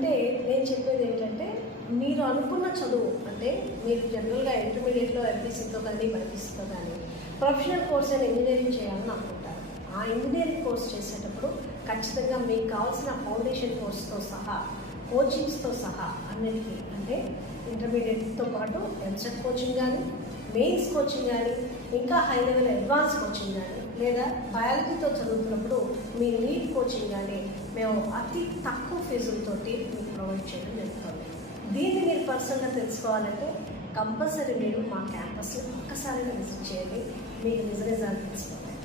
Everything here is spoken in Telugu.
అంటే నేను చెప్పేది ఏంటంటే, మీరు అనుకున్న చదువు అంటే మీరు జనరల్గా ఇంటర్మీడియట్లో ఎంపీసీతో కానీ బైపీసీతో కానీ ప్రొఫెషనల్ కోర్స్ అని ఇంజనీరింగ్ చేయాలని అనుకుంటారు. ఆ ఇంజనీరింగ్ కోర్స్ చేసేటప్పుడు ఖచ్చితంగా మీకు కావాల్సిన ఫౌండేషన్ కోర్స్తో సహా, కోచింగ్స్తో సహా అన్నిటికీ అంటే ఇంటర్మీడియట్తో పాటు ఎంసెట్ కోచింగ్ కానీ, మెయిన్స్ కోచింగ్ కానీ, ఇంకా హై లెవెల్ అడ్వాన్స్ కోచింగ్ కానీ, లేదా బయాలజీతో చదువుతున్నప్పుడు మీ నీట్ కోచింగ్ కానీ మేము అతి తక్కువ ఫీజులతోటి మీకు ప్రొవైడ్ చేయడం జరుగుతుంది. దీన్ని మీరు పర్సనల్గా తెలుసుకోవాలంటే కంపల్సరీ మీరు మా క్యాంపస్లో ఒక్కసారిగా విజిట్ చేయండి. మీకు నిజ నిజాలు తెలుసుకోవాలి.